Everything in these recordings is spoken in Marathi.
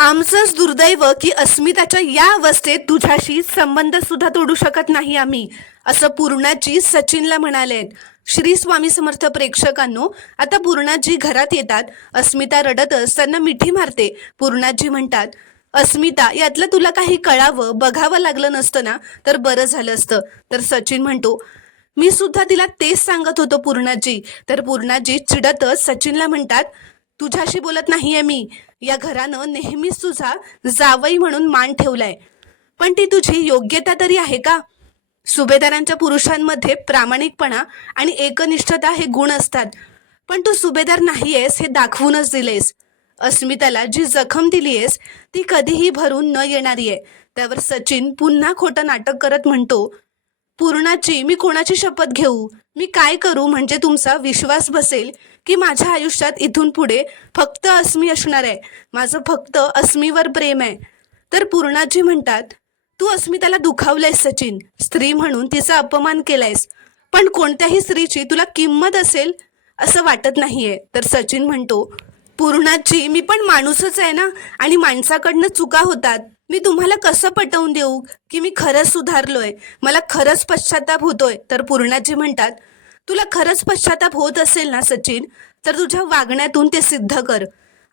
आमचंच दुर्दैव की अस्मिताच्या या अवस्थेत तुझ्याशी संबंध सुद्धा तोडू शकत नाही आम्ही, असं पूर्णाजी सचिनला म्हणालेत. श्री स्वामी समर्थ प्रेक्षकांनो, आता पूर्णाजी घरात येतात. अस्मिता रडतच त्यांना मिठी मारते. पूर्णाजी म्हणतात, अस्मिता, यातलं तुला काही कळावं बघावं लागलं नसतं ना तर बरं झालं असतं. तर सचिन म्हणतो, मी सुद्धा तिला तेच सांगत होतो पूर्णाजी. तर पूर्णाजी चिडतच सचिनला म्हणतात, तुझ्याशी बोलत नाहीये मी. या घरानं नेहमीच तुझा जावई म्हणून मान ठेवलाय, पण ती तुझी योग्यता तरी आहे का? सुभेदारांच्या पुरुषांमध्ये प्रामाणिकपणा आणि एकनिष्ठता हे गुण असतात, पण तू सुभेदार नाहीयेस हे दाखवूनच दिलेस. अस्मिताला जी जखम दिलीयस ती कधीही भरून न येणारी आहे. त्यावर सचिन पुन्हा खोटं नाटक करत म्हणतो, पूर्णाची मी कोणाची शपथ घेऊ? मी काय करू म्हणजे तुमचा विश्वास बसेल की माझ्या आयुष्यात इथून पुढे फक्त अस्मी असणार आहे, माझं फक्त अस्मीवर प्रेम आहे? तर पूर्णाजी म्हणतात, तू अस्मिताला दुखावलंयस सचिन, स्त्री म्हणून तिचा अपमान केलायस, पण कोणत्याही स्त्रीची तुला किंमत असेल असं वाटत नाहीये. तर सचिन म्हणतो, पूर्णाजी मी पण माणूसच आहे ना, आणि माणसाकडनं चुका होतात. मी तुम्हाला कसं पटवून देऊ की मी खरंच सुधारलोय, मला खरंच पश्चाताप होतोय? तर पूर्णाजी म्हणतात, तुला खरंच पश्चाताप होत असेल ना सचिन, तर तुझ्या वागण्यातून ते सिद्ध कर.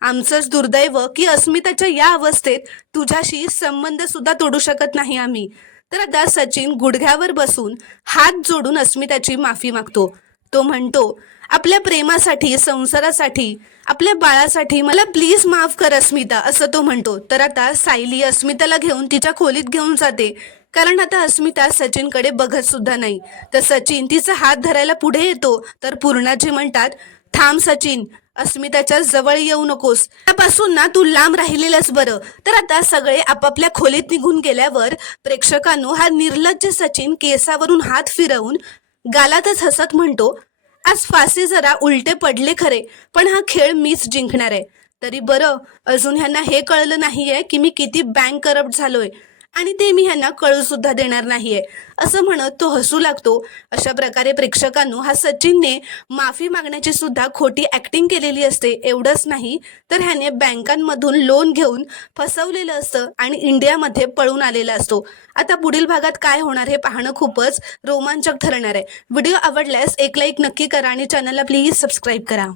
आमचंच दुर्दैव की अस्मिताच्या या अवस्थेत तुझ्याशी संबंध सुद्धा तोडू शकत नाही आम्ही. तर आता सचिन गुडघ्यावर बसून हात जोडून अस्मिताची माफी मागतो. तो म्हणतो, आपल्या प्रेमासाठी, संसारासाठी, आपल्या बाळासाठी मला प्लीज माफ कर अस्मिता, असं तो म्हणतो. तर आता सायली अस्मिताला घेऊन तिच्या खोलीत घेऊन जाते, कारण आता अस्मिता सचिनकडे बघत सुद्धा नाही. तर सचिन तिचा हात धरायला पुढे येतो. तर पूर्णाजी म्हणतात, थांब सचिन, अस्मिताच्या जवळ येऊ नकोस, त्यापासून ना तू लांब राहिलेलंच बरं. तर आता सगळे आपापल्या खोलीत निघून गेल्यावर प्रेक्षकांनो, हा निर्लज्ज सचिन केसावरून हात फिरवून गालातच हसत म्हणतो, आज फासे जरा उलटे पडले खरे, पण हा खेळ मीच जिंकणार आहे. तरी बरं, अजून ह्यांना हे कळलं नाहीये की मी किती बँक करप्ट झालोय, आणि ते मी ह्यांना कळू सुद्धा देणार नाहीये, असं म्हणत तो हसू लागतो. अशा प्रकारे प्रेक्षकांनो, हा सचिनने माफी मागण्याची सुद्धा खोटी ऍक्टिंग केलेली असते. एवढंच नाही तर ह्याने बँकांमधून लोन घेऊन फसवलेलं असतं आणि इंडियामध्ये पळून आलेला असतो. आता पुढील भागात काय होणार हे पाहणं खूपच रोमांचक ठरणार आहे. व्हिडिओ आवडल्यास एक लाईक नक्की करा आणि चॅनलला प्लीज सबस्क्राईब करा.